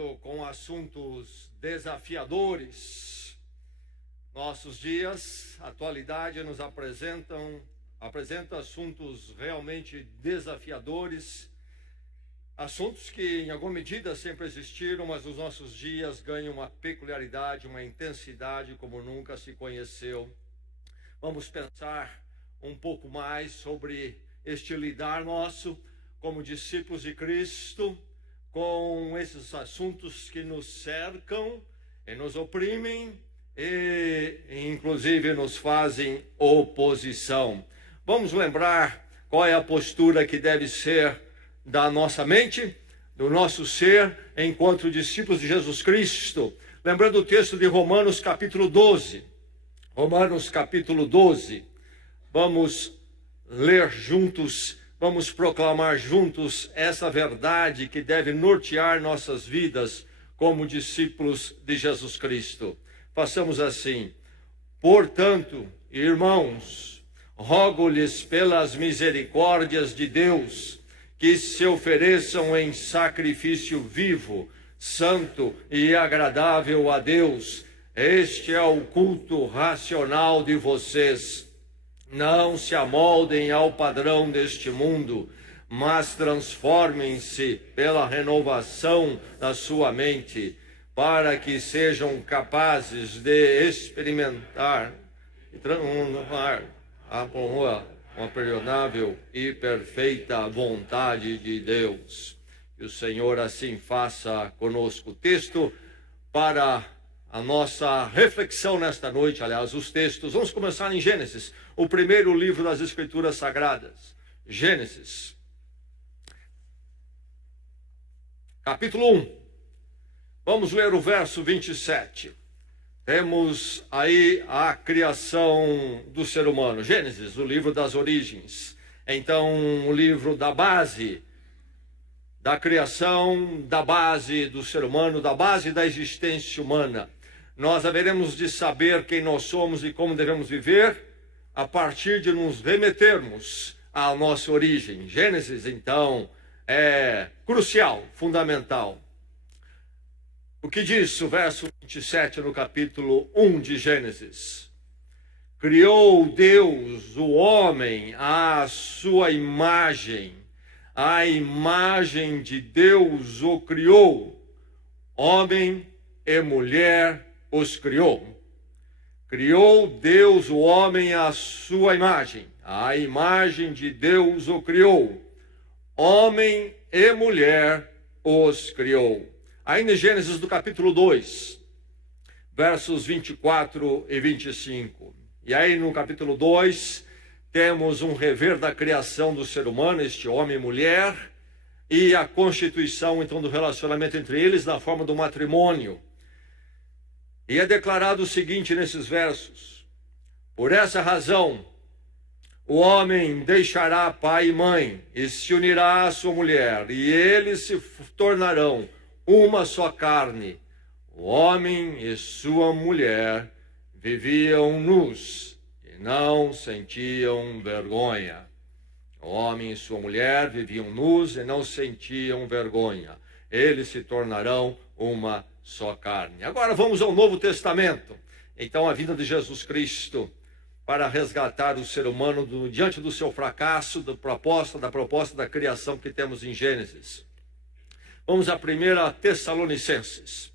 Continuando com assuntos desafiadores, nossos dias, a atualidade nos apresenta assuntos realmente desafiadores, assuntos que em alguma medida sempre existiram, mas nos nossos dias ganham uma peculiaridade, uma intensidade como nunca se conheceu. Vamos pensar um pouco mais sobre este lidar nosso como discípulos de Cristo com esses assuntos que nos cercam e nos oprimem e inclusive nos fazem oposição. Vamos lembrar qual é a postura que deve ser da nossa mente, do nosso ser, enquanto discípulos de Jesus Cristo. Lembrando o texto de Romanos capítulo 12. Romanos capítulo 12. Vamos ler juntos, vamos proclamar juntos essa verdade que deve nortear nossas vidas como discípulos de Jesus Cristo. Façamos assim: portanto, irmãos, rogo-lhes pelas misericórdias de Deus, que se ofereçam em sacrifício vivo, santo e agradável a Deus. Este é o culto racional de vocês. Não se amoldem ao padrão deste mundo, mas transformem-se pela renovação da sua mente, para que sejam capazes de experimentar e transformar uma perdoável e perfeita vontade de Deus. Que o Senhor assim faça conosco. O texto para a nossa reflexão nesta noite, aliás, os textos. Vamos começar em Gênesis, o primeiro livro das Escrituras Sagradas. Gênesis, capítulo 1. Vamos ler o verso 27. Temos aí a criação do ser humano. Gênesis, o livro das origens. Então, o livro da base da criação, da base do ser humano, da base da existência humana. Nós haveremos de saber quem nós somos e como devemos viver a partir de nos remetermos à nossa origem. Gênesis, então, é crucial, fundamental. O que diz o verso 27 no capítulo 1 de Gênesis? Criou Deus o homem à sua imagem. A imagem de Deus o criou. Homem e mulher os criou. Criou Deus o homem à sua imagem. A imagem de Deus o criou. Homem e mulher os criou. Ainda em Gênesis do capítulo 2, versos 24 e 25. E aí no capítulo 2, temos um rever da criação do ser humano, este homem e mulher, e a constituição então do relacionamento entre eles na forma do matrimônio. E é declarado o seguinte nesses versos: por essa razão, o homem deixará pai e mãe e se unirá à sua mulher, e eles se tornarão uma só carne. O homem e sua mulher viviam nus e não sentiam vergonha. O homem e sua mulher viviam nus e não sentiam vergonha. Eles se tornarão uma só carne. Agora vamos ao Novo Testamento. Então a vida de Jesus Cristo para resgatar o ser humano diante do seu fracasso, da proposta da criação que temos em Gênesis. Vamos à 1 Tessalonicenses.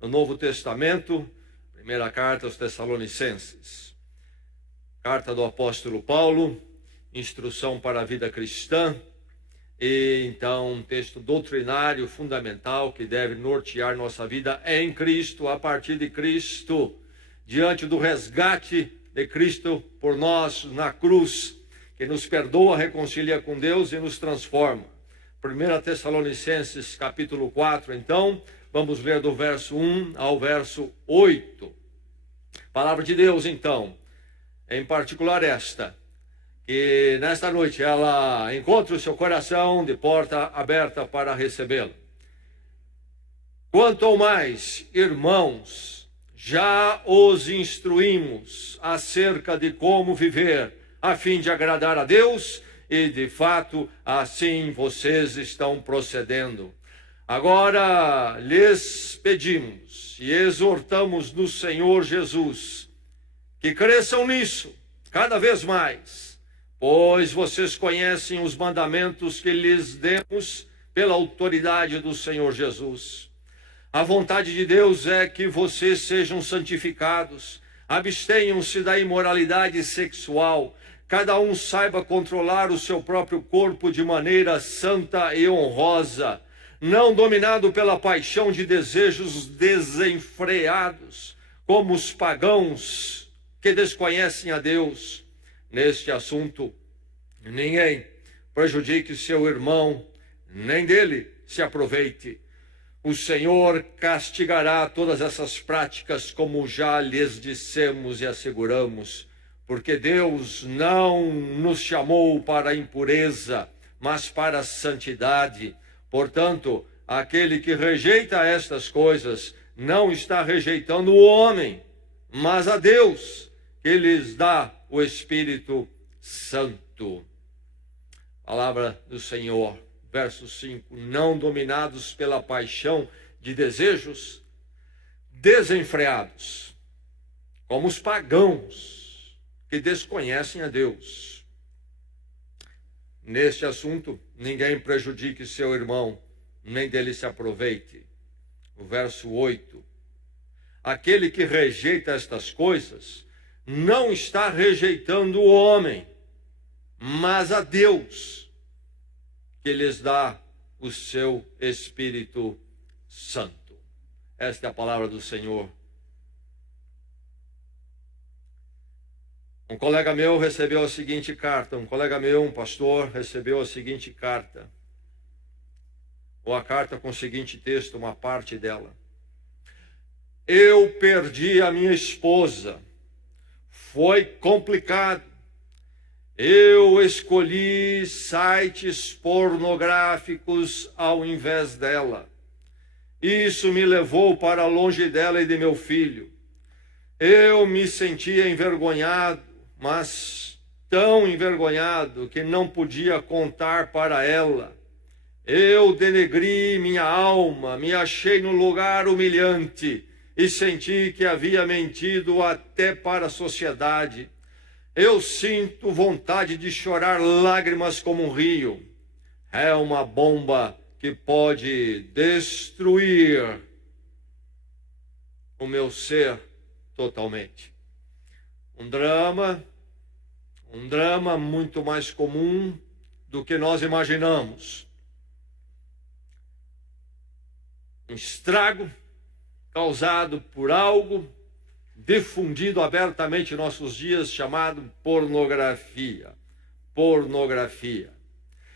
No Novo Testamento, primeira carta aos Tessalonicenses. Carta do apóstolo Paulo, instrução para a vida cristã. E então um texto doutrinário fundamental que deve nortear nossa vida em Cristo, a partir de Cristo, diante do resgate de Cristo por nós na cruz, que nos perdoa, reconcilia com Deus e nos transforma. 1 Tessalonicenses capítulo 4, então, vamos ler do verso 1 ao verso 8. Palavra de Deus, então, em particular esta, que nesta noite ela encontre o seu coração de porta aberta para recebê-la. Quanto ao mais, irmãos, já os instruímos acerca de como viver, a fim de agradar a Deus, e de fato assim vocês estão procedendo. Agora lhes pedimos e exortamos no Senhor Jesus que cresçam nisso cada vez mais, pois vocês conhecem os mandamentos que lhes demos pela autoridade do Senhor Jesus. A vontade de Deus é que vocês sejam santificados, abstenham-se da imoralidade sexual, cada um saiba controlar o seu próprio corpo de maneira santa e honrosa, não dominado pela paixão de desejos desenfreados, como os pagãos que desconhecem a Deus. Neste assunto, ninguém prejudique seu irmão, nem dele se aproveite. O Senhor castigará todas essas práticas, como já lhes dissemos e asseguramos, porque Deus não nos chamou para a impureza, mas para a santidade. Portanto, aquele que rejeita estas coisas não está rejeitando o homem, mas a Deus, que lhes dá o Espírito Santo. Palavra do Senhor, verso 5. Não dominados pela paixão de desejos desenfreados, como os pagãos que desconhecem a Deus. Neste assunto, ninguém prejudique seu irmão, nem dele se aproveite. O verso 8. Aquele que rejeita estas coisas não está rejeitando o homem, mas a Deus, que lhes dá o seu Espírito Santo. Esta é a palavra do Senhor. Um colega meu recebeu a seguinte carta, um pastor, recebeu a seguinte carta, ou a carta com o seguinte texto, uma parte dela. Eu perdi a minha esposa, foi complicado, eu escolhi sites pornográficos ao invés dela, isso me levou para longe dela e de meu filho, eu me sentia envergonhado, mas tão envergonhado que não podia contar para ela. Eu denegri minha alma, me achei num lugar humilhante e senti que havia mentido até para a sociedade. Eu sinto vontade de chorar lágrimas como um rio. É uma bomba que pode destruir o meu ser totalmente. Um drama muito mais comum do que nós imaginamos. Um estrago causado por algo difundido abertamente em nossos dias, chamado pornografia. Pornografia.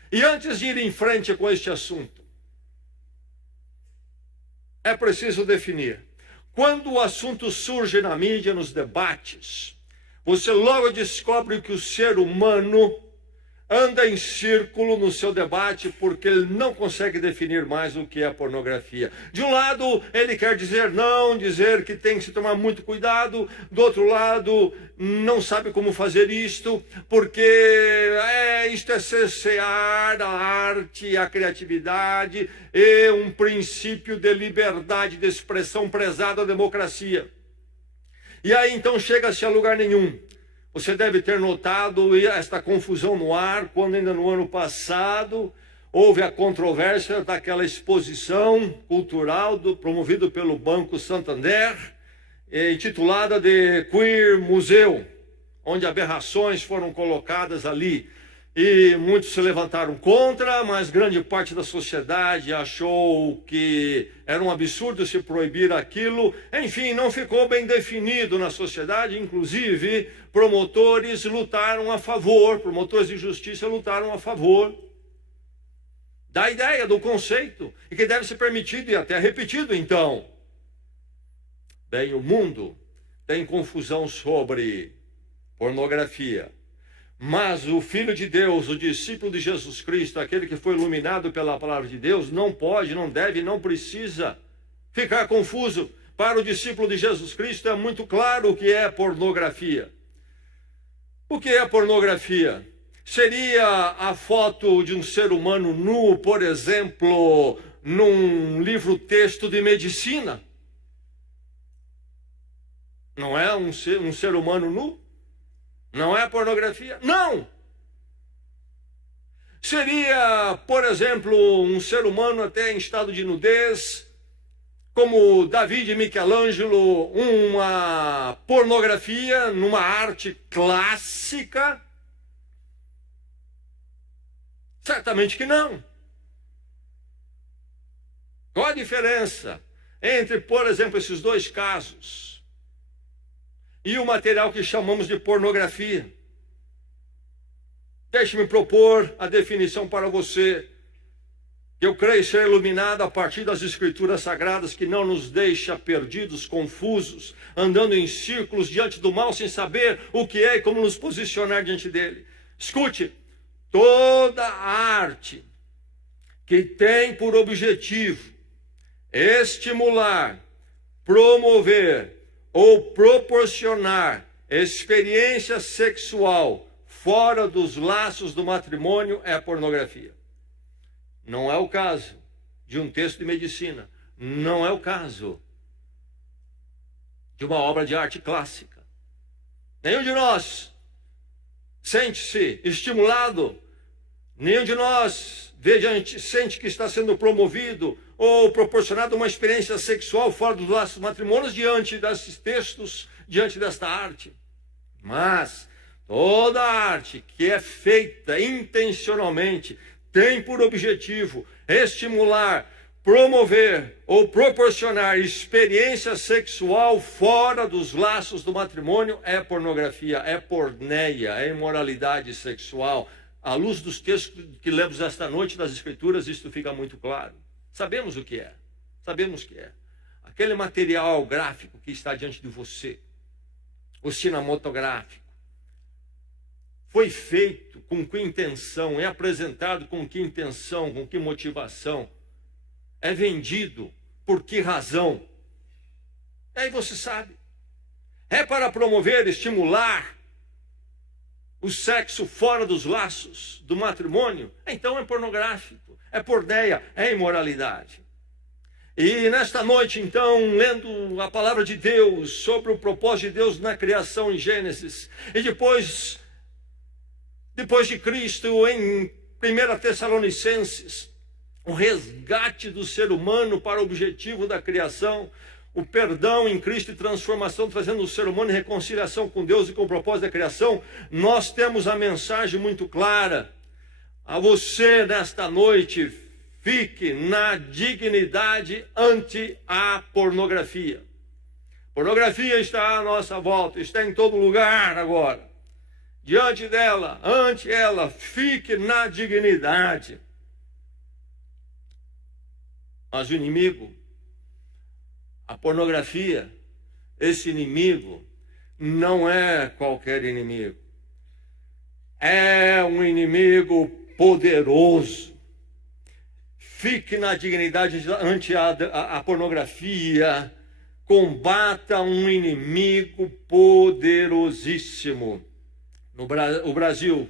E antes de ir em frente com este assunto, é preciso definir. Quando o assunto surge na mídia, nos debates, você logo descobre que o ser humano anda em círculo no seu debate porque ele não consegue definir mais o que é pornografia. De um lado, ele quer dizer não, dizer que tem que se tomar muito cuidado. Do outro lado, não sabe como fazer isto, porque isto é cercear a arte, a criatividade e um princípio de liberdade de expressão prezado à democracia. E aí então chega-se a lugar nenhum. Você deve ter notado esta confusão no ar, quando ainda no ano passado houve a controvérsia daquela exposição cultural promovida pelo Banco Santander, intitulada de Queer Museu, onde aberrações foram colocadas ali. E muitos se levantaram contra, mas grande parte da sociedade achou que era um absurdo se proibir aquilo. Enfim, não ficou bem definido na sociedade, inclusive promotores lutaram a favor, promotores de justiça lutaram a favor da ideia, do conceito, e que deve ser permitido e até repetido então. Bem, o mundo tem confusão sobre pornografia. Mas o Filho de Deus, o discípulo de Jesus Cristo, aquele que foi iluminado pela palavra de Deus, não pode, não deve, não precisa ficar confuso. Para o discípulo de Jesus Cristo é muito claro o que é pornografia. O que é pornografia? Seria a foto de um ser humano nu, por exemplo, num livro-texto de medicina. Não é um ser humano nu? Não é pornografia? Não! Seria, por exemplo, um ser humano até em estado de nudez, como Davi e Michelangelo, uma pornografia numa arte clássica? Certamente que não. Qual a diferença entre, por exemplo, esses dois casos e o material que chamamos de pornografia? Deixe-me propor a definição para você, que eu creio ser iluminada a partir das Escrituras Sagradas, que não nos deixa perdidos, confusos, andando em círculos diante do mal, sem saber o que é e como nos posicionar diante dele. Escute, toda arte que tem por objetivo estimular, promover ou proporcionar experiência sexual fora dos laços do matrimônio é pornografia. Não é o caso de um texto de medicina. Não é o caso de uma obra de arte clássica. Nenhum de nós sente-se estimulado, nenhum de nós sente que está sendo promovido ou proporcionado uma experiência sexual fora dos laços matrimônios diante desses textos, diante desta arte. Mas toda arte que é feita intencionalmente tem por objetivo estimular, promover ou proporcionar experiência sexual fora dos laços do matrimônio é pornografia, é porneia, é imoralidade sexual. À luz dos textos que lemos esta noite das Escrituras, isto fica muito claro. Sabemos o que é. Sabemos o que é. Aquele material gráfico que está diante de você, o cinematográfico, foi feito com que intenção, é apresentado com que intenção, com que motivação, é vendido por que razão. E aí você sabe. É para promover, estimular o sexo fora dos laços do matrimônio? Então é pornográfico, é porneia, é imoralidade. E nesta noite, então, lendo a palavra de Deus sobre o propósito de Deus na criação em Gênesis, e depois de Cristo em 1 Tessalonicenses, o resgate do ser humano para o objetivo da criação, o perdão em Cristo e transformação, trazendo o ser humano em reconciliação com Deus e com o propósito da criação, nós temos a mensagem muito clara. A você, nesta noite, fique na dignidade ante a pornografia. Pornografia está à nossa volta, está em todo lugar agora. Diante dela, ante ela, fique na dignidade. Mas o inimigo, a pornografia, esse inimigo, não é qualquer inimigo. É um inimigo poderoso. Fique na dignidade ante a pornografia. Combata um inimigo poderosíssimo. O Brasil,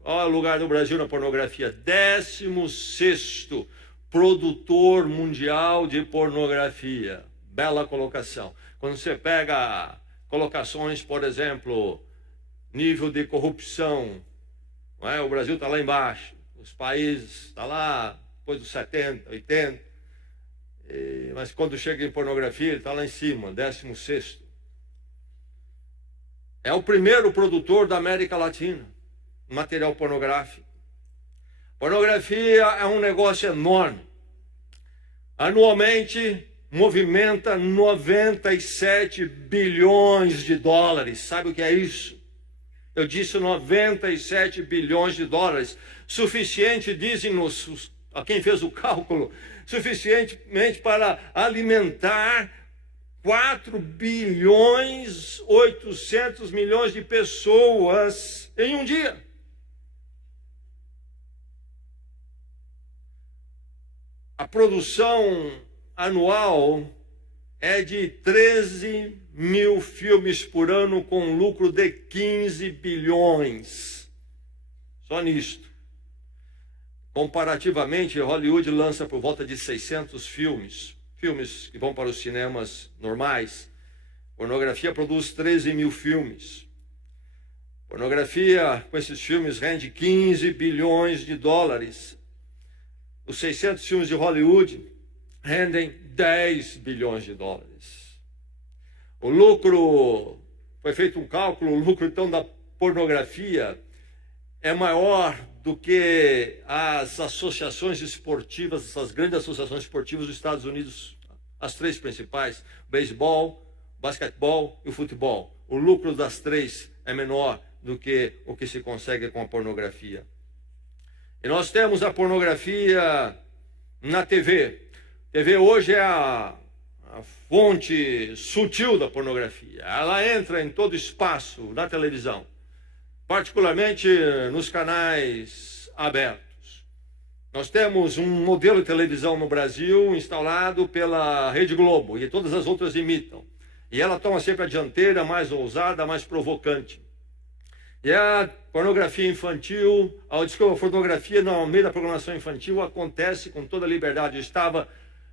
qual é o lugar do Brasil na pornografia? 16º produtor mundial de pornografia. Bela colocação. Quando você pega colocações, por exemplo, nível de corrupção, não é? O Brasil está lá embaixo, os países estão lá depois dos 70, 80, mas quando chega em pornografia ele está lá em cima, 16º. É o primeiro produtor da América Latina, material pornográfico. Pornografia é um negócio enorme. Anualmente movimenta 97 bilhões de dólares. Sabe o que é isso? Eu disse 97 bilhões de dólares. Suficiente, dizem-nos, a quem fez o cálculo, suficientemente para alimentar 4 bilhões 800 milhões de pessoas em um dia. A produção anual é de 13 mil filmes por ano com lucro de 15 bilhões. Só nisto. Comparativamente, Hollywood lança por volta de 600 filmes que vão para os cinemas normais. Pornografia produz 13 mil filmes. Pornografia, com esses filmes, rende 15 bilhões de dólares. Os 600 filmes de Hollywood rendem 10 bilhões de dólares. O lucro, foi feito um cálculo, o lucro então da pornografia é maior do que as associações esportivas, essas grandes associações esportivas dos Estados Unidos, as três principais, beisebol, basquetebol e o futebol. O lucro das três é menor do que o que se consegue com a pornografia. E nós temos a pornografia na TV. TV hoje é a fonte sutil da pornografia. Ela entra em todo espaço na televisão, particularmente nos canais abertos. Nós temos um modelo de televisão no Brasil instalado pela Rede Globo, e todas as outras imitam. E ela toma sempre a dianteira, mais ousada, mais provocante. E a pornografia infantil, a pornografia no meio da programação infantil acontece com toda a liberdade. Eu estava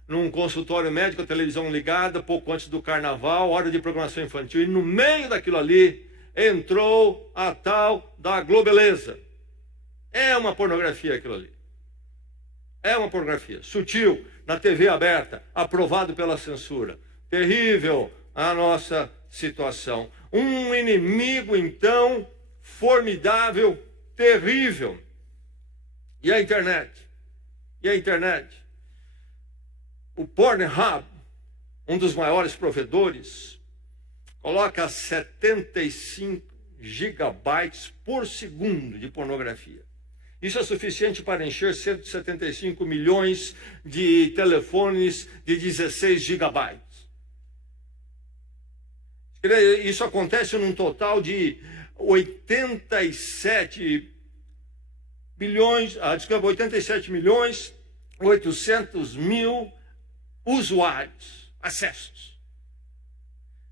num consultório médico, a televisão ligada, pouco antes do carnaval, hora de programação infantil, e no meio daquilo ali entrou a tal da Globeleza. É uma pornografia aquilo ali. É uma pornografia sutil, na TV aberta, aprovado pela censura. Terrível a nossa situação. Um inimigo, então, formidável, terrível. E a internet? E a internet? O Pornhub, um dos maiores provedores, coloca 75 gigabytes por segundo de pornografia. Isso é suficiente para encher 175 milhões de telefones de 16 gigabytes. Isso acontece num total de 87 milhões 800 mil usuários, acessos.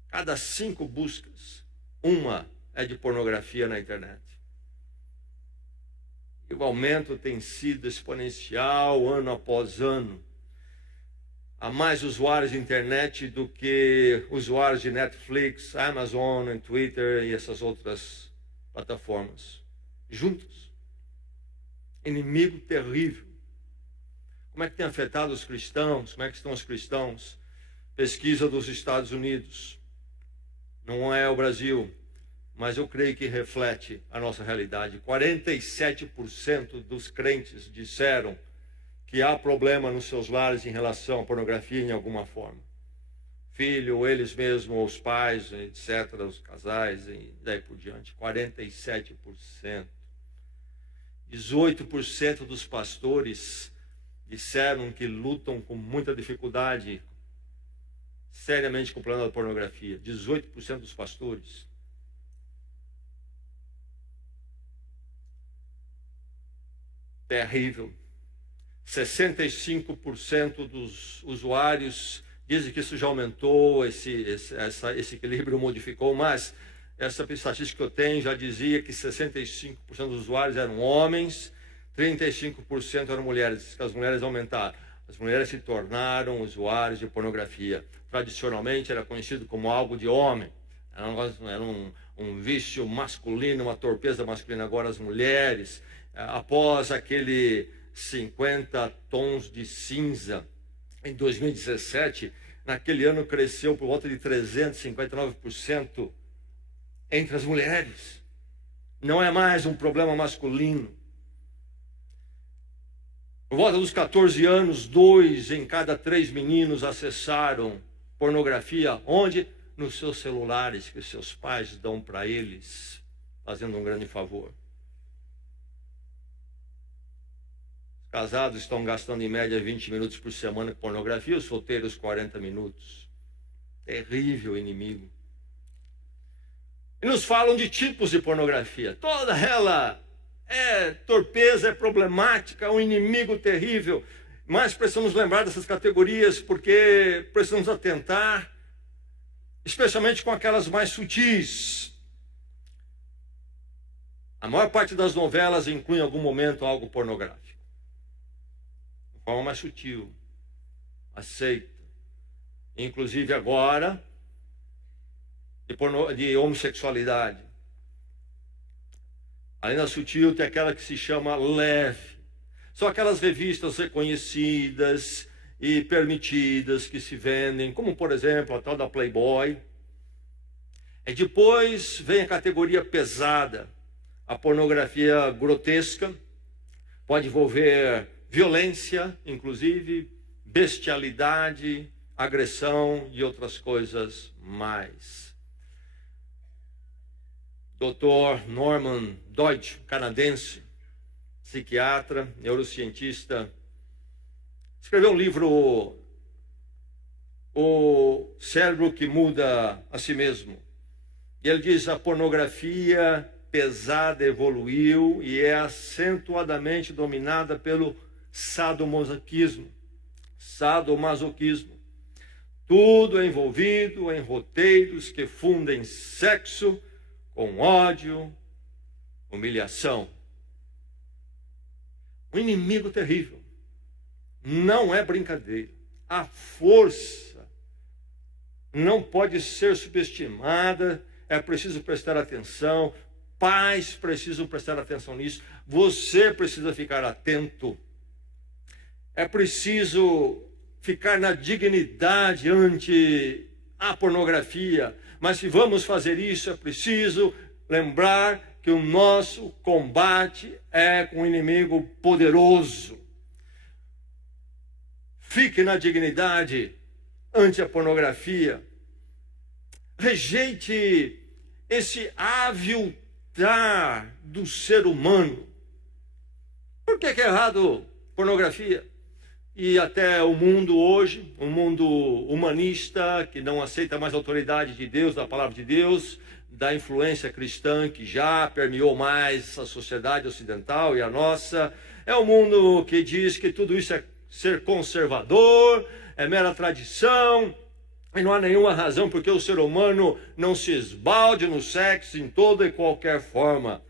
Cada 5 buscas, uma é de pornografia na internet. E o aumento tem sido exponencial ano após ano. Há mais usuários de internet do que usuários de Netflix, Amazon, Twitter e essas outras plataformas. Juntos. Inimigo terrível. Como é que tem afetado os cristãos? Como é que estão os cristãos? Pesquisa dos Estados Unidos. Não é o Brasil, mas eu creio que reflete a nossa realidade. 47% dos crentes disseram que há problema nos seus lares em relação à pornografia em alguma forma. Filho, eles mesmos, os pais, etc., os casais, e daí por diante. 47%. 18% dos pastores disseram que lutam com muita dificuldade, seriamente com o problema da pornografia. 18% dos pastores. Terrível. 65% dos usuários dizem que isso já aumentou, esse equilíbrio modificou, mas essa estatística que eu tenho já dizia que 65% dos usuários eram homens, 35% eram mulheres, que as mulheres aumentaram. As mulheres se tornaram usuários de pornografia. Tradicionalmente era conhecido como algo de homem, era um vício masculino, uma torpeza masculina. Agora as mulheres, após aquele 50 tons de cinza, em 2017, naquele ano cresceu por volta de 359% entre as mulheres. Não é mais um problema masculino. Por volta dos 14 anos, 2 em cada 3 meninos acessaram pornografia. Onde? Nos seus celulares, que seus pais dão para eles, fazendo um grande favor. Os casados estão gastando em média 20 minutos por semana com pornografia, os solteiros 40 minutos. Terrível inimigo. E nos falam de tipos de pornografia. Toda ela é torpeza, é problemática, é um inimigo terrível. Mas precisamos lembrar dessas categorias porque precisamos atentar, especialmente com aquelas mais sutis. A maior parte das novelas inclui em algum momento algo pornográfico. forma mais sutil, aceita. Inclusive agora, de homossexualidade. Além da sutil, tem aquela que se chama leve. São aquelas revistas reconhecidas e permitidas que se vendem, como por exemplo a tal da Playboy. E depois vem a categoria pesada, a pornografia grotesca, pode envolver violência, inclusive, bestialidade, agressão e outras coisas mais. Dr. Norman Deutsch, canadense, psiquiatra, neurocientista, escreveu um livro, O Cérebro que Muda a Si Mesmo. E ele diz: a pornografia pesada evoluiu e é acentuadamente dominada pelo sadomasoquismo. Tudo é envolvido em roteiros que fundem sexo com ódio, humilhação. Um inimigo terrível. Não é brincadeira. A força não pode ser subestimada. É preciso prestar atenção. Pais precisam prestar atenção nisso. Você precisa ficar atento. É preciso ficar na dignidade ante a pornografia. Mas se vamos fazer isso, é preciso lembrar que o nosso combate é com um inimigo poderoso. Fique na dignidade ante a pornografia. Rejeite esse aviltar do ser humano. Por que é errado pornografia? E até o mundo hoje, um mundo humanista, que não aceita mais a autoridade de Deus, da palavra de Deus, da influência cristã que já permeou mais a sociedade ocidental e a nossa, é um mundo que diz que tudo isso é ser conservador, é mera tradição, e não há nenhuma razão porque o ser humano não se esbalde no sexo em toda e qualquer forma.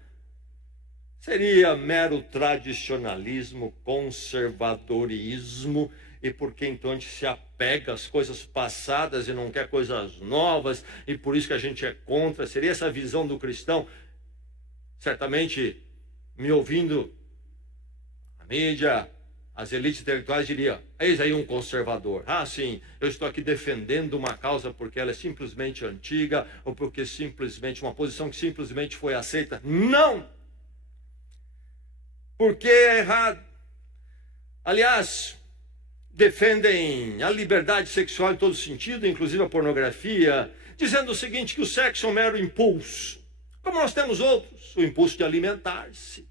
Seria mero tradicionalismo, conservadorismo, e porque então a gente se apega às coisas passadas e não quer coisas novas, e por isso que a gente é contra. Seria essa a visão do cristão? Certamente, me ouvindo, a mídia, as elites intelectuais diriam: eis aí um conservador. Ah, sim, eu estou aqui defendendo uma causa porque ela é simplesmente antiga, ou porque simplesmente uma posição que simplesmente foi aceita. Não! Porque é errado. Aliás, defendem a liberdade sexual em todo sentido, inclusive a pornografia, dizendo o seguinte, que o sexo é um mero impulso. Como nós temos outros, o impulso de alimentar-se.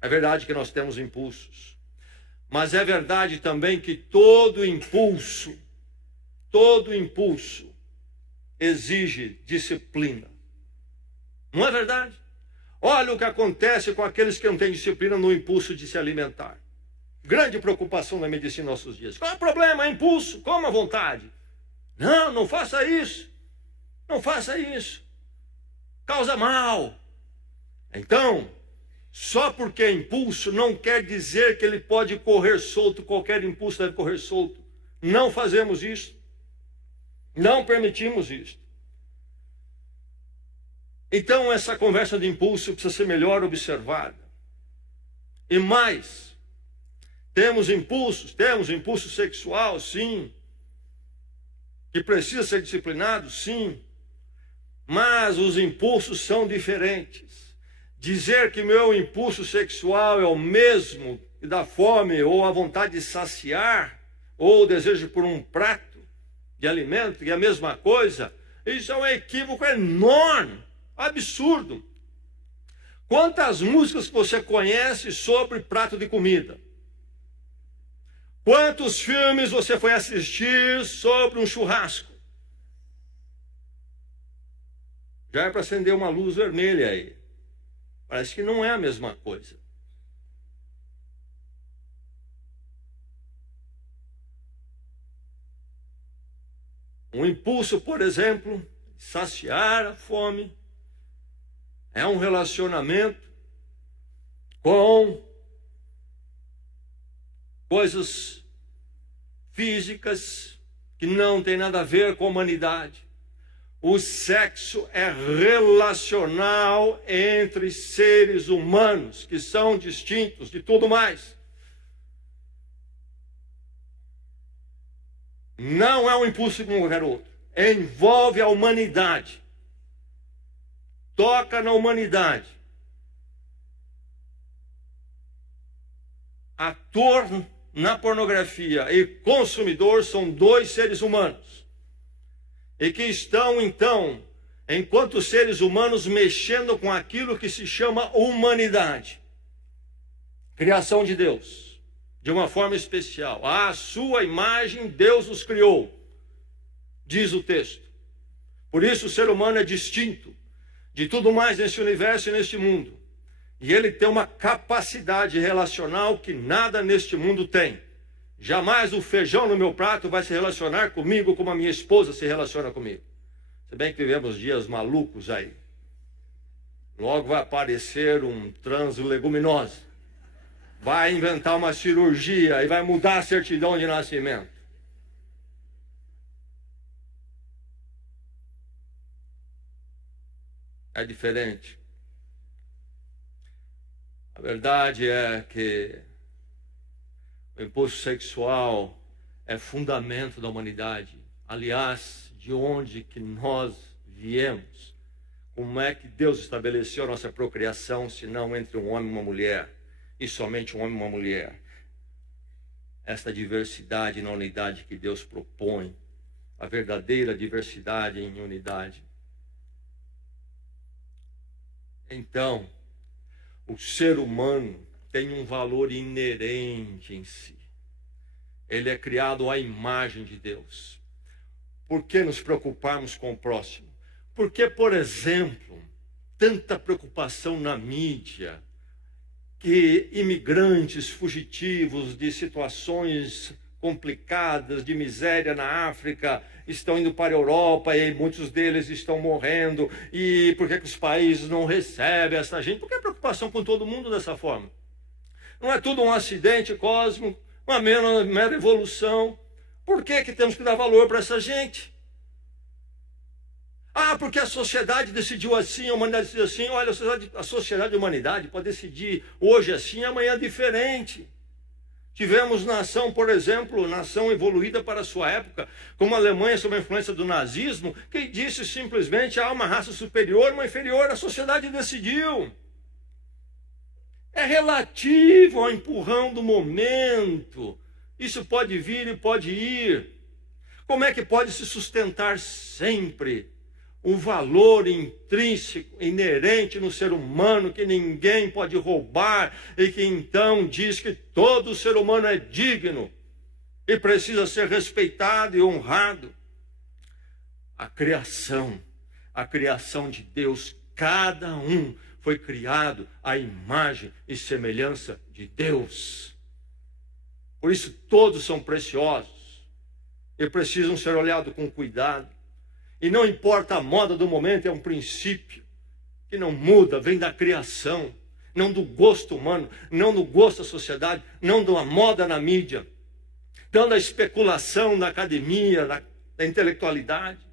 É verdade que nós temos impulsos, mas é verdade também que todo impulso exige disciplina. Não é verdade? Olha o que acontece com aqueles que não têm disciplina no impulso de se alimentar. Grande preocupação na medicina nos nossos dias. Qual é o problema? É impulso, coma à vontade. Não, não faça isso. Não faça isso. Causa mal. Então, só porque é impulso não quer dizer que ele pode correr solto. Qualquer impulso deve correr solto. Não fazemos isso. Não permitimos isso. Então, essa conversa de impulso precisa ser melhor observada. E mais, temos impulso sexual, sim, que precisa ser disciplinado, sim, mas os impulsos são diferentes. Dizer que meu impulso sexual é o mesmo da fome, ou a vontade de saciar, ou o desejo por um prato de alimento, que é a mesma coisa, isso é um equívoco enorme. Absurdo. Quantas músicas você conhece sobre prato de comida? Quantos filmes você foi assistir sobre um churrasco? Já é para acender uma luz vermelha aí. Parece que não é a mesma coisa. Um impulso, por exemplo, saciar a fome, é um relacionamento com coisas físicas que não tem nada a ver com a humanidade. O sexo é relacional entre seres humanos, que são distintos de tudo mais. Não é um impulso como qualquer outro. Envolve a humanidade. Toca na humanidade. Ator na pornografia e consumidor são dois seres humanos. E que estão, então, enquanto seres humanos, mexendo com aquilo que se chama humanidade. Criação de Deus, de uma forma especial. À sua imagem, Deus os criou, diz o texto. Por isso o ser humano é distinto de tudo mais nesse universo e neste mundo. E ele tem uma capacidade relacional que nada neste mundo tem. Jamais o feijão no meu prato vai se relacionar comigo como a minha esposa se relaciona comigo. Se bem que vivemos dias malucos aí. Logo vai aparecer um transleguminoso. Vai inventar uma cirurgia e vai mudar a certidão de nascimento. É diferente. A verdade é que o impulso sexual é fundamento da humanidade. Aliás, de onde que nós viemos? Como é que Deus estabeleceu a nossa procriação, se não entre um homem e uma mulher? E somente um homem e uma mulher. Esta diversidade na unidade que Deus propõe. A verdadeira diversidade em unidade. Então, o ser humano tem um valor inerente em si. Ele é criado à imagem de Deus. Por que nos preocuparmos com o próximo? Porque, por exemplo, tanta preocupação na mídia, que imigrantes fugitivos de situações complicadas, de miséria na África, estão indo para a Europa e muitos deles estão morrendo. E por que os países não recebem essa gente? Por que a preocupação com todo mundo dessa forma? Não é tudo um acidente cósmico, uma mera evolução? Por que temos que dar valor para essa gente? Ah, porque a sociedade decidiu assim, a humanidade decidiu assim. Olha, a sociedade e a humanidade pode decidir hoje assim, amanhã diferente. Tivemos nação, por exemplo, nação evoluída para a sua época, como a Alemanha sob a influência do nazismo, que disse simplesmente há uma raça superior, uma inferior, a sociedade decidiu. É relativo ao empurrão do momento. Isso pode vir e pode ir. Como é que pode se sustentar sempre o valor intrínseco, inerente no ser humano, que ninguém pode roubar, e que então diz que todo ser humano é digno e precisa ser respeitado e honrado? A criação de Deus, cada um foi criado à imagem e semelhança de Deus. Por isso todos são preciosos e precisam ser olhados com cuidado. E não importa a moda do momento, é um princípio que não muda, vem da criação, não do gosto humano, não do gosto da sociedade, não da moda na mídia, não da especulação da academia, da intelectualidade.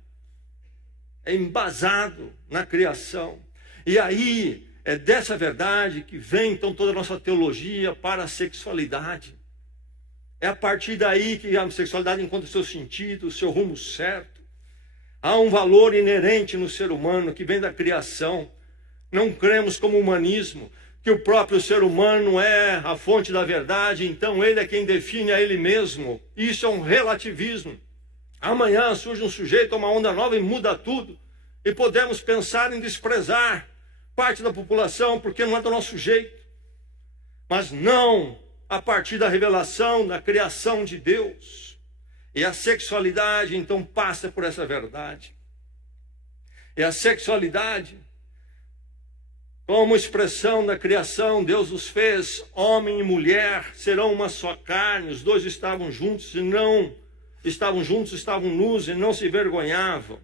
É embasado na criação. E aí, é dessa verdade que vem então toda a nossa teologia para a sexualidade. É a partir daí que a sexualidade encontra o seu sentido, o seu rumo certo. Há um valor inerente no ser humano que vem da criação. Não cremos como humanismo, que o próprio ser humano é a fonte da verdade, então ele é quem define a ele mesmo. Isso é um relativismo. Amanhã surge um sujeito, uma onda nova e muda tudo. E podemos pensar em desprezar parte da população porque não é do nosso jeito. Mas não a partir da revelação, da criação de Deus. E a sexualidade, então, passa por essa verdade. E a sexualidade, como expressão da criação, Deus os fez, homem e mulher, serão uma só carne. Os dois estavam juntos, estavam nus e não se vergonhavam.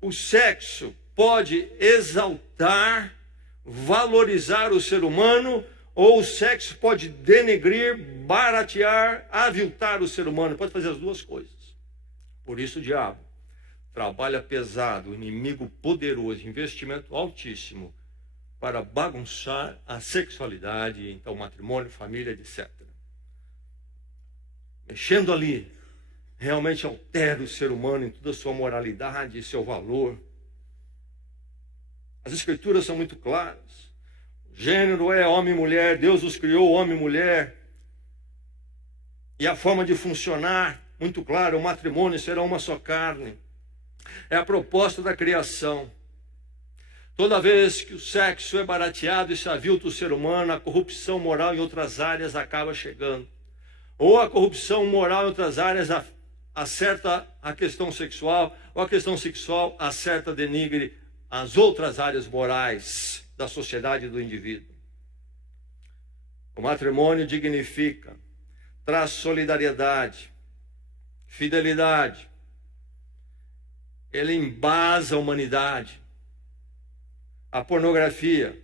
O sexo pode exaltar, valorizar o ser humano, ou o sexo pode denegrir, baratear, aviltar o ser humano. Pode fazer as duas coisas. Por isso o diabo trabalha pesado, inimigo poderoso, investimento altíssimo para bagunçar a sexualidade, então matrimônio, família, etc. Mexendo ali, realmente altera o ser humano em toda a sua moralidade e seu valor. As escrituras são muito claras. O gênero é homem e mulher, Deus os criou homem e mulher. E a forma de funcionar, muito claro, o matrimônio será uma só carne. É a proposta da criação. Toda vez que o sexo é barateado e se avilta o ser humano, a corrupção moral em outras áreas acaba chegando. Ou a corrupção moral em outras áreas acerta a questão sexual, ou a questão sexual acerta, denigre as outras áreas morais da sociedade e do indivíduo. O matrimônio dignifica, traz solidariedade, fidelidade. Ele embasa a humanidade. A pornografia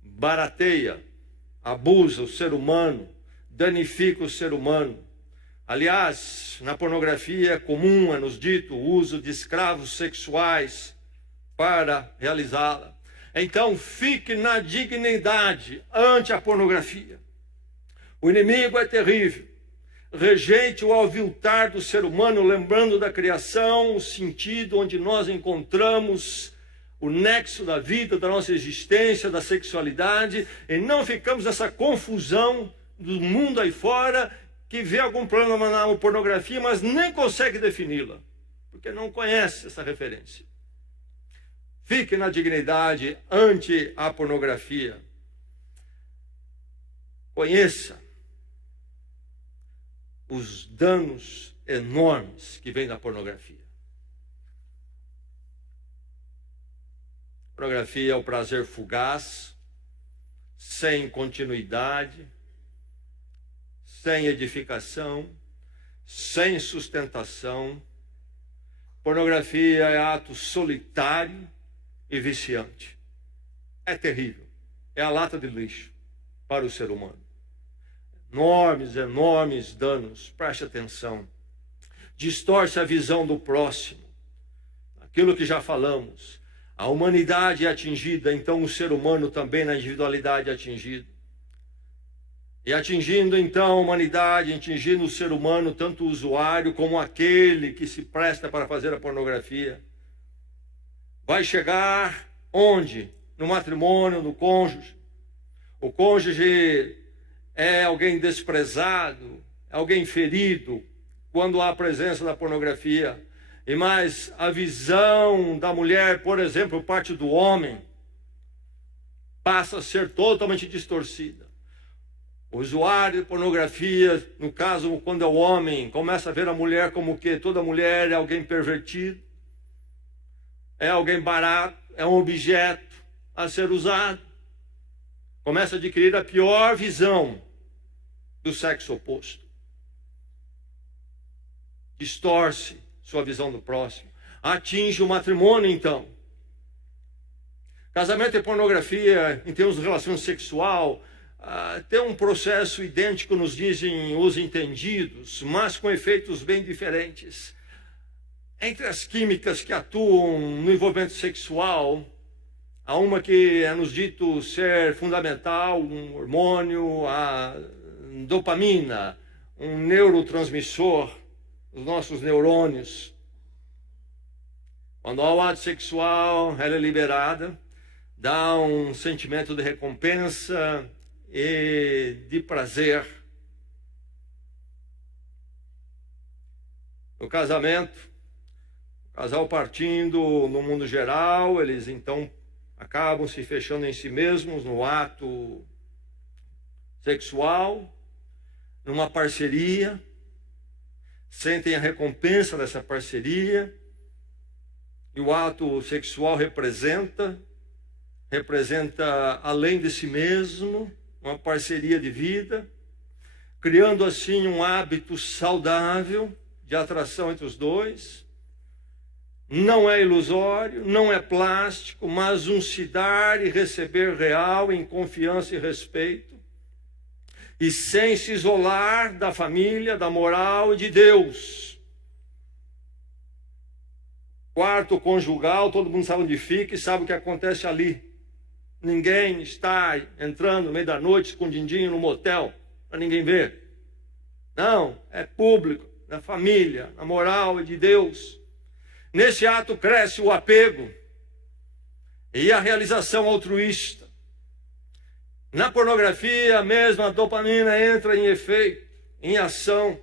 barateia, abusa o ser humano, danifica o ser humano. Aliás, na pornografia é comum, é nos dito, o uso de escravos sexuais para realizá-la. Então, fique na dignidade ante a pornografia. O inimigo é terrível. Rejeite o aviltar do ser humano, lembrando da criação, o sentido onde nós encontramos o nexo da vida, da nossa existência, da sexualidade, e não ficamos nessa confusão do mundo aí fora, que vê algum problema na pornografia, mas nem consegue defini-la, porque não conhece essa referência. Fique na dignidade ante a pornografia. Conheça os danos enormes que vêm da pornografia. Pornografia é o prazer fugaz, sem continuidade, sem edificação, sem sustentação. Pornografia é ato solitário e viciante. É terrível. É a lata de lixo para o ser humano. Enormes danos. Preste atenção. Distorce a visão do próximo. Aquilo que já falamos. A humanidade é atingida, então o ser humano também na individualidade é atingido. E atingindo então a humanidade, atingindo o ser humano, tanto o usuário como aquele que se presta para fazer a pornografia, vai chegar onde? No matrimônio, no cônjuge. O cônjuge é alguém desprezado, é alguém ferido, quando há a presença da pornografia. E mais, a visão da mulher, por exemplo, por parte do homem, passa a ser totalmente distorcida. O usuário de pornografia, no caso, quando é o homem, começa a ver a mulher como o quê? Toda mulher é alguém pervertido, é alguém barato, é um objeto a ser usado. Começa a adquirir a pior visão do sexo oposto. Distorce sua visão do próximo. Atinge o matrimônio, então. Casamento e pornografia, em termos de relação sexual, tem um processo idêntico, nos dizem os entendidos, mas com efeitos bem diferentes. Entre as químicas que atuam no envolvimento sexual, há uma que é nos dito ser fundamental, um hormônio, a dopamina, um neurotransmissor, os nossos neurônios. Quando há o ato sexual, ela é liberada, dá um sentimento de recompensa e de prazer. No casamento, o casal partindo no mundo geral, eles então acabam se fechando em si mesmos no ato sexual, numa parceria, sentem a recompensa dessa parceria, e o ato sexual representa além de si mesmo, uma parceria de vida, criando assim um hábito saudável de atração entre os dois. Não é ilusório, não é plástico, mas um se dar e receber real em confiança e respeito, e sem se isolar da família, da moral e de Deus. Quarto conjugal, todo mundo sabe onde fica e sabe o que acontece ali. Ninguém está entrando no meio da noite escondidinho no motel para ninguém ver. Não, é público, na família, na moral e de Deus. Nesse ato cresce o apego e a realização altruísta. Na pornografia, a mesma dopamina entra em efeito, em ação.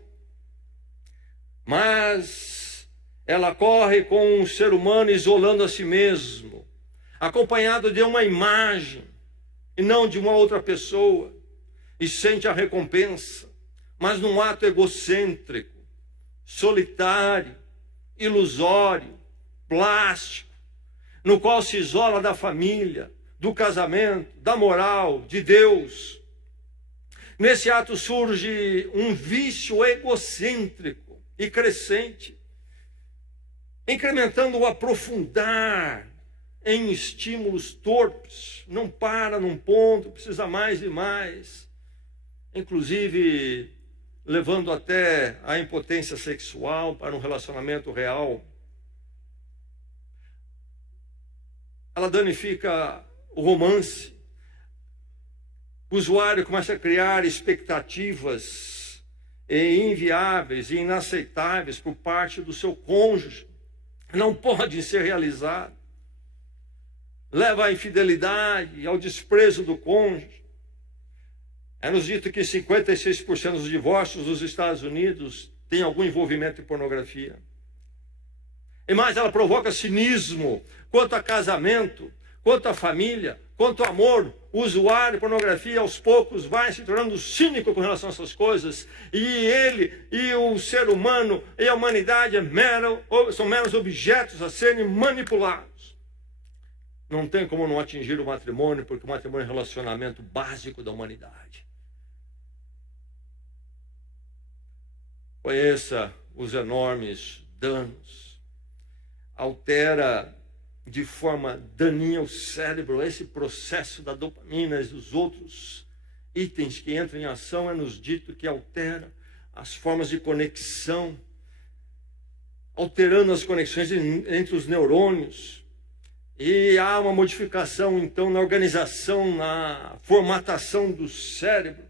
Mas ela corre com um ser humano isolando a si mesmo, acompanhado de uma imagem e não de uma outra pessoa, e sente a recompensa, mas num ato egocêntrico, solitário, ilusório, plástico, no qual se isola da família, do casamento, da moral, de Deus. Nesse ato surge um vício egocêntrico e crescente, incrementando o aprofundar em estímulos torpes, não para num ponto, precisa mais e mais, inclusive levando até a impotência sexual para um relacionamento real. Ela danifica o romance. O usuário começa a criar expectativas inviáveis e inaceitáveis por parte do seu cônjuge. Não pode ser realizado. Leva à infidelidade, ao desprezo do cônjuge. É-nos dito que 56% dos divórcios dos Estados Unidos têm algum envolvimento em pornografia. E mais, ela provoca cinismo quanto a casamento, quanto a família, quanto ao amor. O usuário de pornografia, aos poucos, vai se tornando cínico com relação a essas coisas. E ele, e o ser humano, e a humanidade são meros objetos a serem manipulados. Não tem como não atingir o matrimônio, porque o matrimônio é um relacionamento básico da humanidade. Conheça os enormes danos. Altera de forma daninha o cérebro. Esse processo da dopamina e dos outros itens que entram em ação é-nos dito que altera as formas de conexão, alterando as conexões entre os neurônios. E há uma modificação, então, na organização, na formatação do cérebro.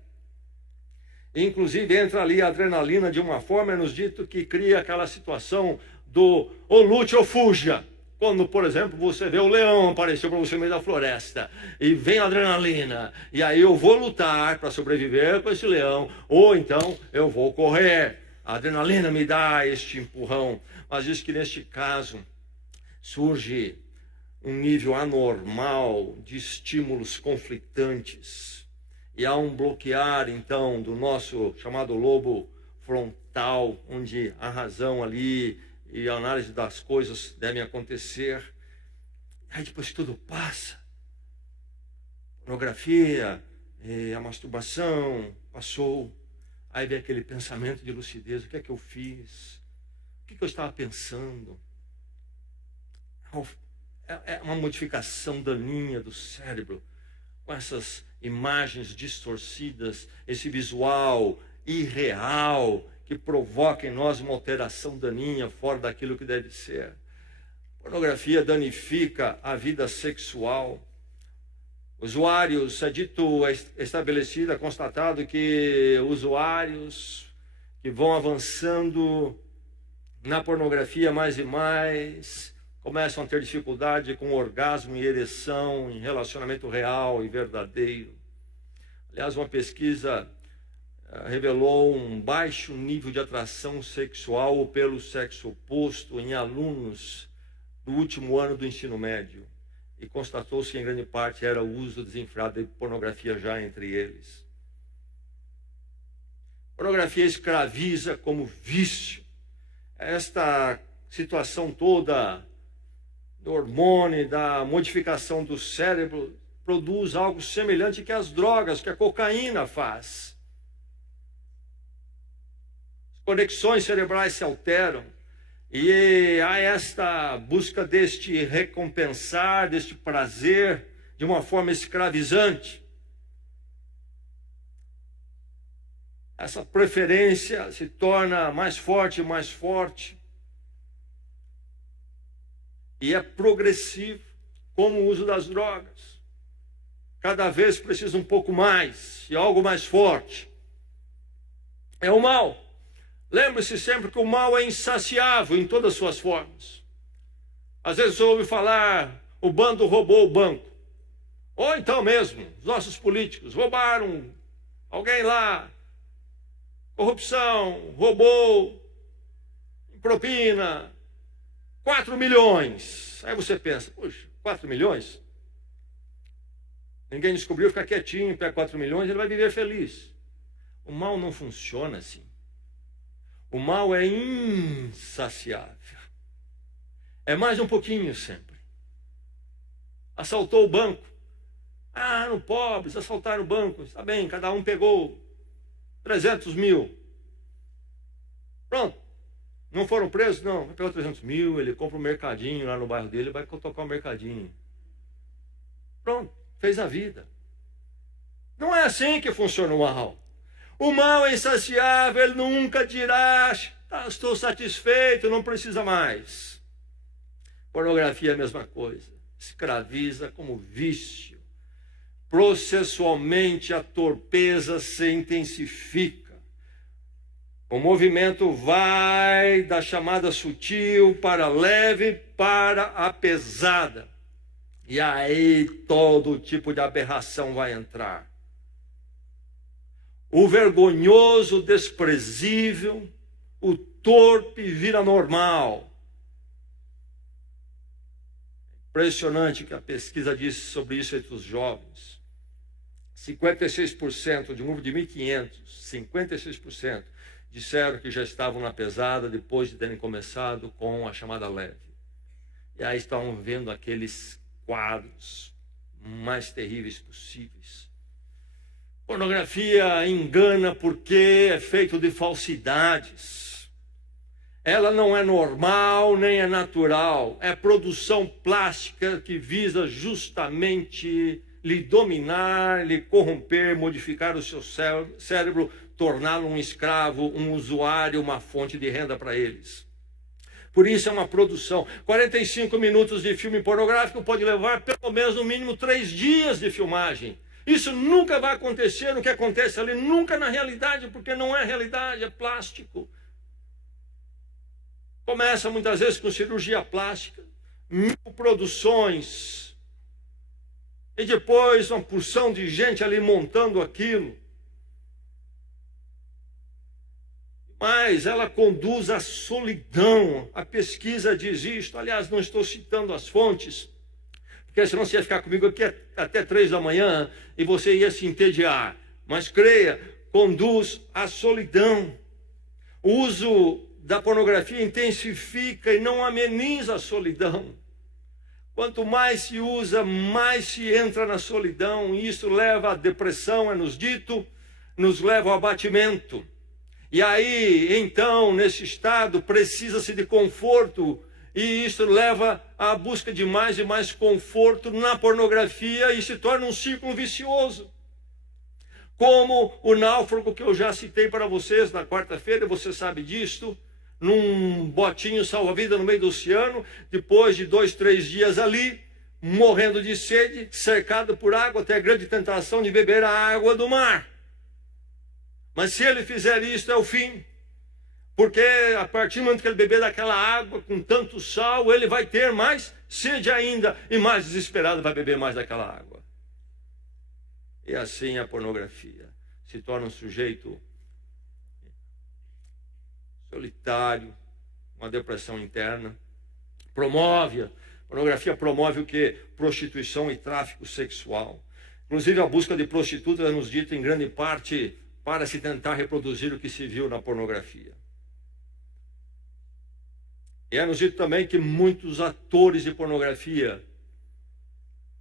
Inclusive, entra ali a adrenalina de uma forma, é-nos dito que cria aquela situação do ou lute ou fuja. Quando, por exemplo, você vê o leão aparecer para você no meio da floresta e vem a adrenalina, e aí eu vou lutar para sobreviver com esse leão, ou então eu vou correr. A adrenalina me dá este empurrão. Mas diz que neste caso surge um nível anormal de estímulos conflitantes. E há um bloquear, então, do nosso chamado lobo frontal, onde a razão ali e a análise das coisas devem acontecer. Aí depois que tudo passa, a pornografia, a masturbação passou, aí vem aquele pensamento de lucidez: o que é que eu fiz? O que eu estava pensando? É uma modificação daninha do cérebro, com essas imagens distorcidas, esse visual irreal, que provoca em nós uma alteração daninha fora daquilo que deve ser. Pornografia danifica a vida sexual. Usuários, é dito, é estabelecido, é constatado que usuários que vão avançando na pornografia mais e mais, começam a ter dificuldade com orgasmo e ereção em relacionamento real e verdadeiro. Aliás, uma pesquisa revelou um baixo nível de atração sexual pelo sexo oposto em alunos do último ano do ensino médio. E constatou-se que em grande parte era o uso desenfreado de pornografia já entre eles. Pornografia escraviza como vício. Esta situação toda do hormônio, da modificação do cérebro, produz algo semelhante que as drogas, que a cocaína faz. As conexões cerebrais se alteram e há esta busca deste recompensar, deste prazer, de uma forma escravizante. essa preferência se torna mais forte e mais forte. E é progressivo, como o uso das drogas. Cada vez precisa um pouco mais, e algo mais forte. É o mal. Lembre-se sempre que o mal é insaciável em todas as suas formas. Às vezes você ouve falar, o bando roubou o banco. Ou então mesmo, os nossos políticos roubaram alguém lá. Corrupção, roubou, propina, 4 milhões. Aí você pensa, puxa, 4 milhões? Ninguém descobriu, ficar quietinho, pega 4 milhões, ele vai viver feliz. O mal não funciona assim. O mal é insaciável. É mais um pouquinho sempre. Assaltou o banco. Ah, no pobres, assaltaram o banco. Está bem, cada um pegou 300 mil. Pronto. Não foram presos? Não. Ele pegou 300 mil, ele compra um mercadinho lá no bairro dele, vai tocar um mercadinho. Pronto. Fez a vida. Não é assim que funciona o mal. O mal é insaciável, ele nunca dirá, estou satisfeito, não precisa mais. Pornografia é a mesma coisa. Escraviza como vício. Processualmente a torpeza se intensifica. O movimento vai da chamada sutil para a leve para a pesada. E aí todo tipo de aberração vai entrar. O vergonhoso, o desprezível, o torpe vira normal. Impressionante que a pesquisa disse sobre isso entre os jovens. 56% de um grupo de 1.500, 56% disseram que já estavam na pesada depois de terem começado com a chamada leve. E aí estavam vendo aqueles quadros mais terríveis possíveis. Pornografia engana porque é feito de falsidades. Ela não é normal nem é natural. É produção plástica que visa justamente lhe dominar, lhe corromper, modificar o seu cérebro, torná-lo um escravo, um usuário, uma fonte de renda para eles. Por isso é uma produção. 45 minutos de filme pornográfico pode levar pelo menos no mínimo 3 dias de filmagem. Isso nunca vai acontecer, o que acontece ali nunca na realidade, porque não é realidade, é plástico. Começa muitas vezes com cirurgia plástica, 1000 produções, e depois uma porção de gente ali montando aquilo. Mas ela conduz à solidão. A pesquisa diz isto. Aliás, não estou citando as fontes, porque senão você ia ficar comigo aqui até 3 da manhã e você ia se entediar. Mas creia, conduz à solidão. O uso da pornografia intensifica e não ameniza a solidão. Quanto mais se usa, mais se entra na solidão. E isso leva à depressão, é nos dito, nos leva ao abatimento. E aí, então, nesse estado, precisa-se de conforto. E isso leva à busca de mais e mais conforto na pornografia e se torna um círculo vicioso. Como o náufrago que eu já citei para vocês na quarta-feira, você sabe disto, num botinho salva-vida no meio do oceano, depois de 2, 3 dias ali, morrendo de sede, cercado por água, até a grande tentação de beber a água do mar. Mas se ele fizer isso, é o fim. Porque a partir do momento que ele beber daquela água com tanto sal, ele vai ter mais sede ainda e mais desesperado vai beber mais daquela água. E assim a pornografia se torna um sujeito solitário, uma depressão interna. Pornografia promove o quê? Prostituição e tráfico sexual. Inclusive a busca de prostitutas é nos dito em grande parte para se tentar reproduzir o que se viu na pornografia. E é nos dito também que muitos atores de pornografia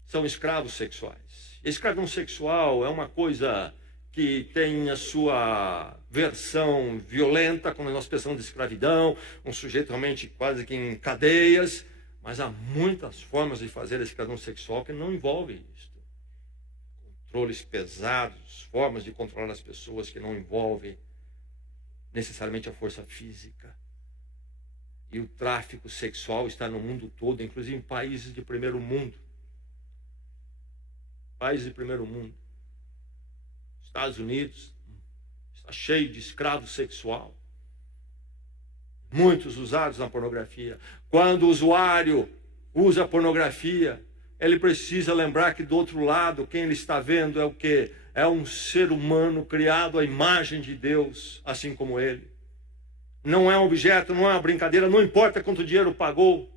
são escravos sexuais. Escravidão sexual é uma coisa que tem a sua versão violenta, quando nós pensamos de escravidão, um sujeito realmente quase que em cadeias, mas há muitas formas de fazer a escravidão sexual que não envolvem isso. Controles pesados, formas de controlar as pessoas que não envolvem necessariamente a força física. E o tráfico sexual está no mundo todo, inclusive em países de primeiro mundo. Países de primeiro mundo. Estados Unidos está cheio de escravo sexual. Muitos usados na pornografia. Quando o usuário usa a pornografia, ele precisa lembrar que do outro lado, quem ele está vendo é o quê? É um ser humano criado à imagem de Deus, assim como ele. Não é um objeto, não é uma brincadeira, não importa quanto dinheiro pagou.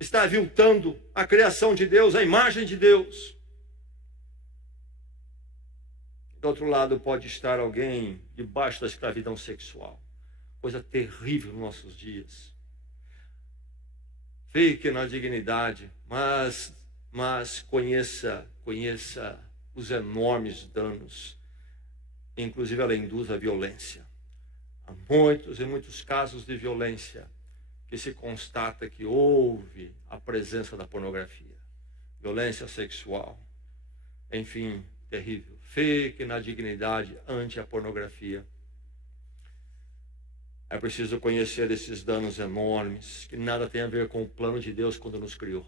Está aviltando a criação de Deus, a imagem de Deus. Do outro lado pode estar alguém debaixo da escravidão sexual. Coisa terrível nos nossos dias. Fique na dignidade, mas conheça os enormes danos. Inclusive ela induz a violência. Há muitos casos de violência que se constata que houve a presença da pornografia. Violência sexual. Enfim, terrível. Fique na dignidade ante a pornografia. É preciso conhecer esses danos enormes, que nada tem a ver com o plano de Deus quando nos criou.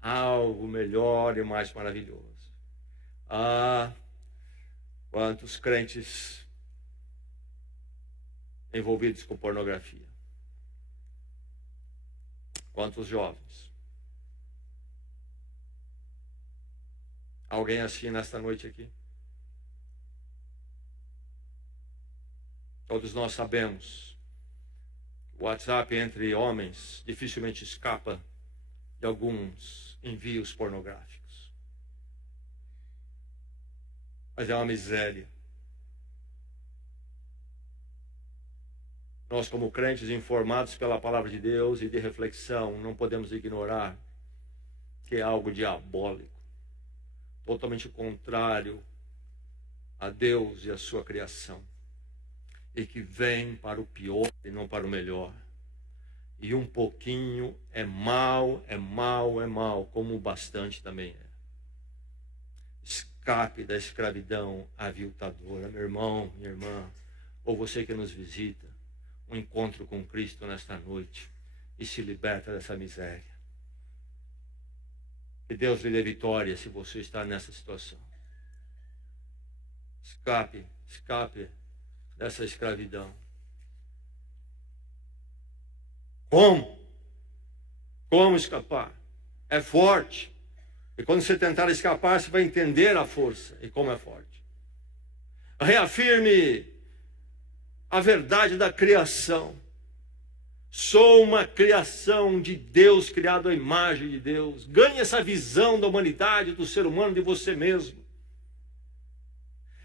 Algo melhor e mais maravilhoso. Ah, quantos crentes envolvidos com pornografia. Quantos jovens. Alguém assim nesta noite aqui? Todos nós sabemos que o WhatsApp entre homens dificilmente escapa de alguns envios pornográficos. Mas é uma miséria. Nós, como crentes informados pela palavra de Deus e de reflexão, não podemos ignorar que é algo diabólico, totalmente contrário a Deus e a sua criação, e que vem para o pior e não para o melhor. E um pouquinho é mal, como o bastante também é. Escape da escravidão aviltadora, meu irmão, minha irmã, ou você que nos visita, um encontro com Cristo nesta noite e se liberta dessa miséria. Que Deus lhe dê vitória se você está nessa situação. Escape dessa escravidão. Como escapar? É forte. E quando você tentar escapar, você vai entender a força e como é forte. Reafirme a verdade da criação. Sou uma criação de Deus, criado à imagem de Deus. Ganhe essa visão da humanidade, do ser humano, de você mesmo.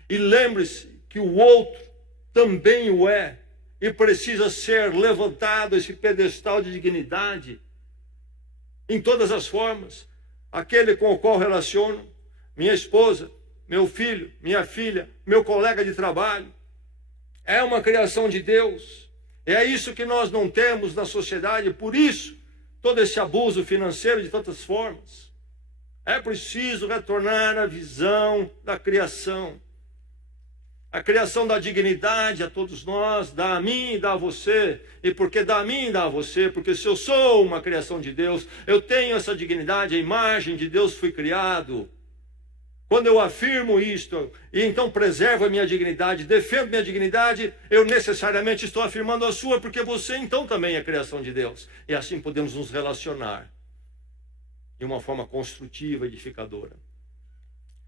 E lembre-se que o outro também o é. E precisa ser levantado esse pedestal de dignidade. Em todas as formas. Aquele com o qual relaciono, minha esposa, meu filho, minha filha, meu colega de trabalho. É uma criação de Deus. É isso que nós não temos na sociedade. Por isso, todo esse abuso financeiro de tantas formas. É preciso retornar à visão da criação. A criação da dignidade a todos nós, dá a mim e dá a você. E porque dá a mim e dá a você, porque se eu sou uma criação de Deus, eu tenho essa dignidade, a imagem de Deus fui criado. Quando eu afirmo isto, e então preservo a minha dignidade, defendo minha dignidade, eu necessariamente estou afirmando a sua, porque você então também é criação de Deus. E assim podemos nos relacionar de uma forma construtiva, edificadora.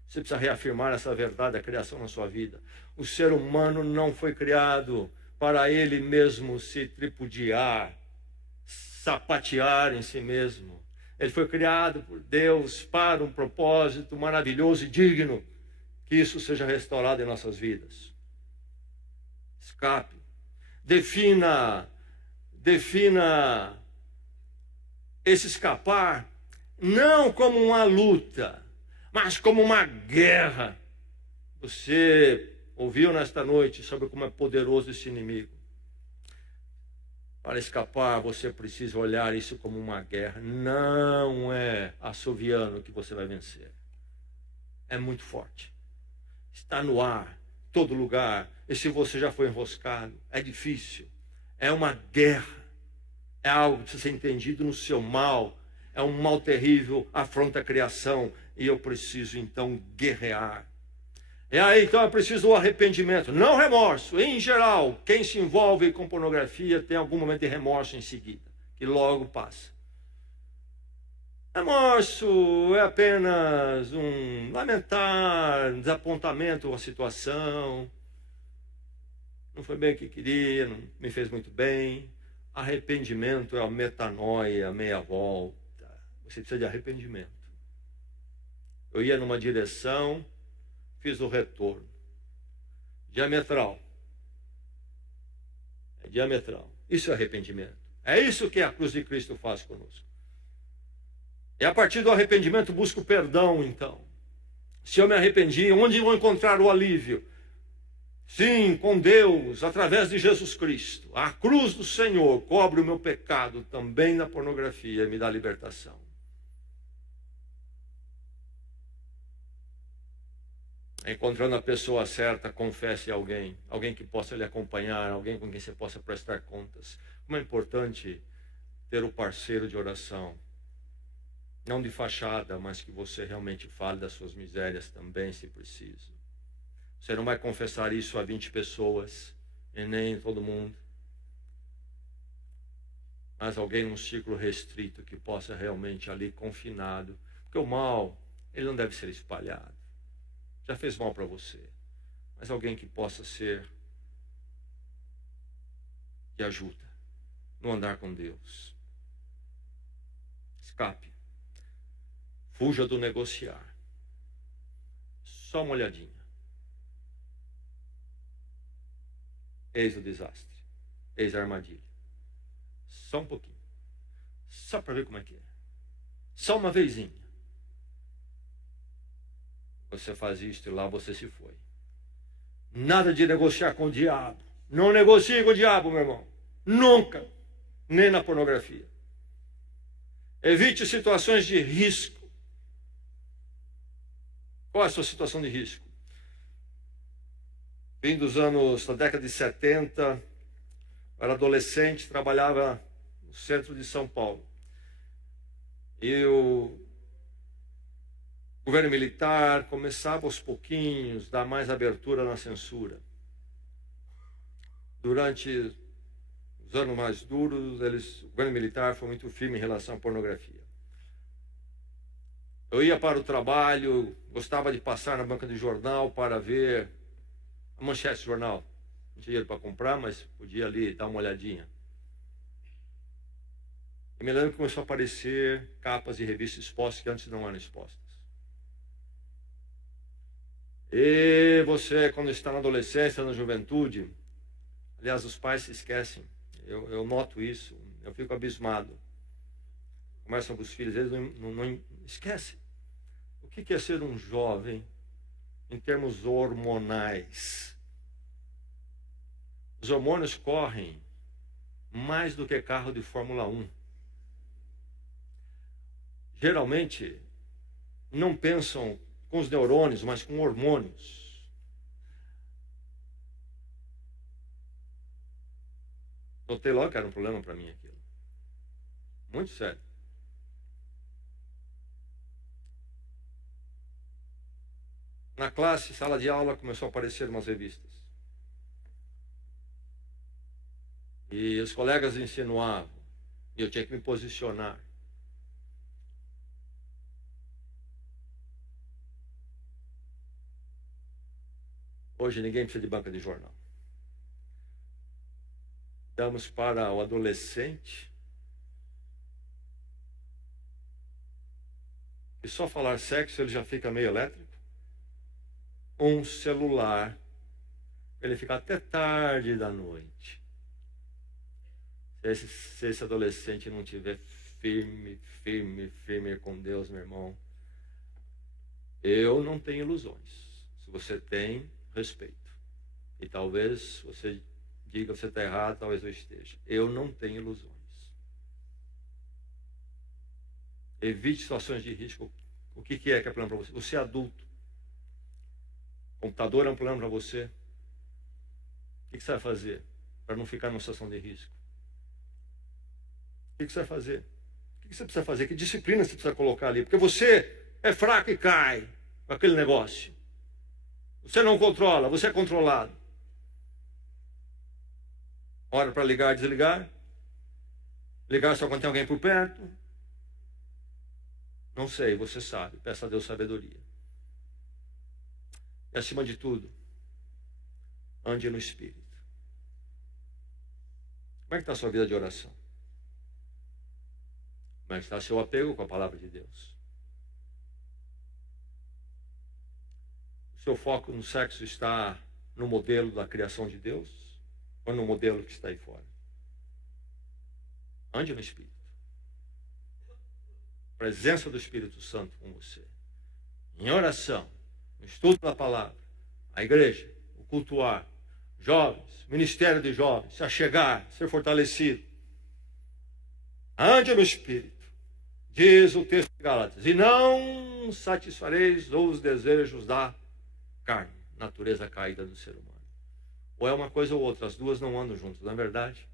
Você precisa reafirmar essa verdade da criação na sua vida. O ser humano não foi criado para ele mesmo se tripudiar, sapatear em si mesmo. Ele foi criado por Deus para um propósito maravilhoso e digno. Que isso seja restaurado em nossas vidas. Escape. Defina esse escapar não como uma luta, mas como uma guerra. Você ouviu nesta noite sobre como é poderoso esse inimigo. Para escapar, você precisa olhar isso como uma guerra. Não é assoviando que você vai vencer. É muito forte. Está no ar. todo lugar. E se você já foi enroscado, é difícil. É uma guerra. É algo que precisa ser entendido no seu mal. É um mal terrível, afronta a criação. E eu preciso, então, guerrear. E aí, então, é preciso o arrependimento. Não remorso. Em geral, quem se envolve com pornografia tem algum momento de remorso em seguida, que logo passa. Remorso é apenas um lamentar, desapontamento com a situação. Não foi bem o que queria, não me fez muito bem. Arrependimento é a metanoia, a meia volta. Você precisa de arrependimento. Eu ia numa direção, fiz o retorno. Diametral. É diametral. Isso é arrependimento. É isso que a cruz de Cristo faz conosco. E a partir do arrependimento busco perdão, então. Se eu me arrependi, onde vou encontrar o alívio? Sim, com Deus, através de Jesus Cristo. A cruz do Senhor cobre o meu pecado também na pornografia e me dá libertação. Encontrando a pessoa certa, confesse a alguém que possa lhe acompanhar, alguém com quem você possa prestar contas. Como é importante ter o parceiro de oração. Não de fachada, mas que você realmente fale das suas misérias também, se preciso. Você não vai confessar isso a 20 pessoas, e nem todo mundo. Mas alguém num círculo restrito que possa realmente ali confinado. Porque o mal, ele não deve ser espalhado. Já fez mal para você. Mas alguém que possa ser de ajuda no andar com Deus. Escape. Fuja do negociar. Só uma olhadinha. Eis o desastre. Eis a armadilha. Só um pouquinho. Só para ver como é que é. Só uma vezinha. Você faz isto e lá você se foi. Nada de negociar com o diabo. Não negocie com o diabo, meu irmão. Nunca. Nem na pornografia. Evite situações de risco. Qual é a sua situação de risco? Fim dos anos da década de 70, eu era adolescente, trabalhava no centro de São Paulo. E o governo militar começava aos pouquinhos a dar mais abertura na censura. Durante os anos mais duros, o governo militar foi muito firme em relação à pornografia. Eu ia para o trabalho, gostava de passar na banca de jornal para ver a manchete do jornal. Não tinha dinheiro para comprar, mas podia ali dar uma olhadinha. Eu me lembro que começou a aparecer capas de revistas expostas que antes não eram expostas. E você, quando está na adolescência, na juventude, aliás, os pais se esquecem. Eu noto isso, eu fico abismado. Começam com os filhos, eles não esquecem. O que é ser um jovem em termos hormonais? Os hormônios correm mais do que carro de Fórmula 1. Geralmente, não pensam com os neurônios, mas com hormônios. Notei logo que era um problema para mim aquilo. Muito sério. Na classe, sala de aula, começou a aparecer umas revistas. E os colegas insinuavam. E eu tinha que me posicionar. Hoje ninguém precisa de banca de jornal. Damos para o adolescente e só falar sexo ele já fica meio elétrico. Um celular, ele fica até tarde da noite. Se esse adolescente não tiver firme com Deus, meu irmão, eu não tenho ilusões. Se você tem, respeito. E talvez você diga que você está errado, talvez eu esteja. Eu não tenho ilusões. Evite situações de risco. O que é problema para você? Você é adulto. O computador é um problema para você. O que você vai fazer para não ficar numa situação de risco? O que você vai fazer? O que você precisa fazer? Que disciplina você precisa colocar ali? Porque você é fraco e cai com aquele negócio. Você não controla, você é controlado. Hora para ligar e desligar. Ligar só quando tem alguém por perto. Não sei, você sabe. Peça a Deus sabedoria. E acima de tudo, ande no Espírito. Como é que está a sua vida de oração? Como é que está seu apego com a palavra de Deus? O seu foco no sexo está no modelo da criação de Deus ou no modelo que está aí fora? Ande no Espírito. Presença do Espírito Santo com você. Em oração, no estudo da palavra, a igreja, o cultuar, jovens, ministério de jovens, se achegar, ser fortalecido. Ande no Espírito. Diz o texto de Gálatas, e não satisfareis os desejos da carne, natureza caída do ser humano. Ou é uma coisa ou outra, as duas não andam juntas, não é verdade?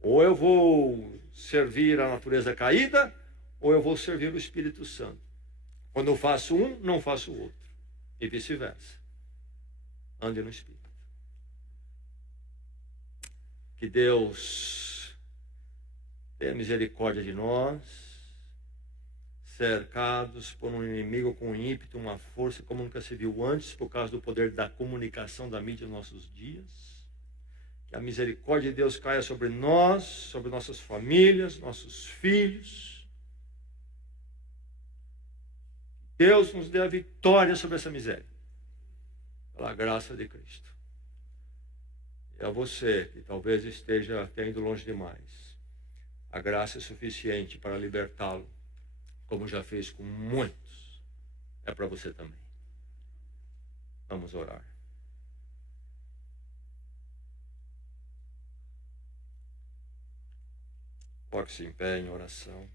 Ou eu vou servir a natureza caída, ou eu vou servir o Espírito Santo. Quando eu faço um, não faço o outro. E vice-versa. Ande no Espírito. Que Deus tenha misericórdia de nós, cercados por um inimigo com ímpeto, uma força como nunca se viu antes, por causa do poder da comunicação da mídia nos nossos dias. Que a misericórdia de Deus caia sobre nós, sobre nossas famílias, nossos filhos. Deus nos dê a vitória sobre essa miséria, pela graça de Cristo. E a você, que talvez esteja indo longe demais, a graça é suficiente para libertá-lo, como já fez com muitos. É para você também. Vamos orar. Coloque-se em pé em oração.